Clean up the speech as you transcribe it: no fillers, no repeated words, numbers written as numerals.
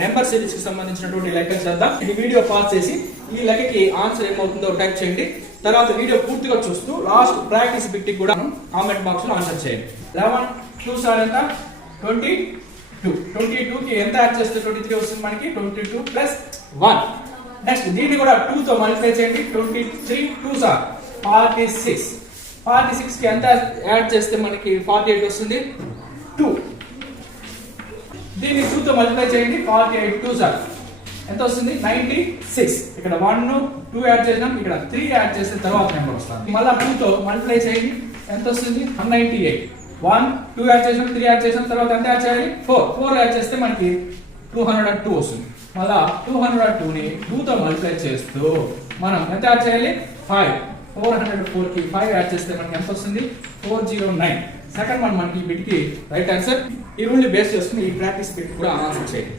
Number series కి సంబంధించినటువంటి లెక్కలు చేద్దాం. ఈ వీడియో పాస్ చేసి ఈ లెక్కకి ఆన్సర్ ఏమవుతుందో టైప్ చేయండి. తర్వాత వీడియో పూర్తిగా చూస్తూ లాస్ట్ ప్రాక్టీస్ బిట్ కూడా కామెంట్ బాక్స్ లో ఆన్సర్ చేయండి. 11 2 సార్ ఎంత 22. 22 కి ఎంత యాడ్ చేస్తే 23 వస్తుంది మనకి 22 ప్లస్ 1. నెక్స్ట్ దీన్ని కూడా 2 తో మల్టిప్లై చేయండి. 23 2 సార్ 46. 46 కి ఎంత యాడ్ చేస్తే మనకి 48 వస్తుంది 2. దీన్ని 2 తో మల్టిప్లై చేయండి. 48 2 సార్ ఎంత వస్తుంది 96. ఇక్కడ 1 2 యాడ్ చేద్దాం, ఇక్కడ 3 యాడ్ చేస్తే తర్వాత నెంబర్ వస్తుంది. మళ్ళీ 2 తో మల్టిప్లై చేయండి. ఎంత వస్తుంది 198. 1 2 యాడ్ చేసాం, 3 యాడ్ చేసాం, తర్వాత ఎంత యాడ్ చేయాలి 4 యాడ్ చేస్తే మనకి 202 వస్తుంది. మళ్ళా 202 ని 2 తో మల్టిప్లై చేస్తూ మనం ఎంత యాడ్ చేయాలి 5. 404 కి 5 యాడ్ చేస్తే మనకి ఎంత వస్తుంది 409. సెకండ్ వన్ మనకి ఈ బిట్ కి రైట్ ఆన్సర్. ఈ రూల్ ని బేస్ చేసుకుని ఈ ప్రాక్టీస్ బిట్ కూడా ఆన్సర్ చేయండి.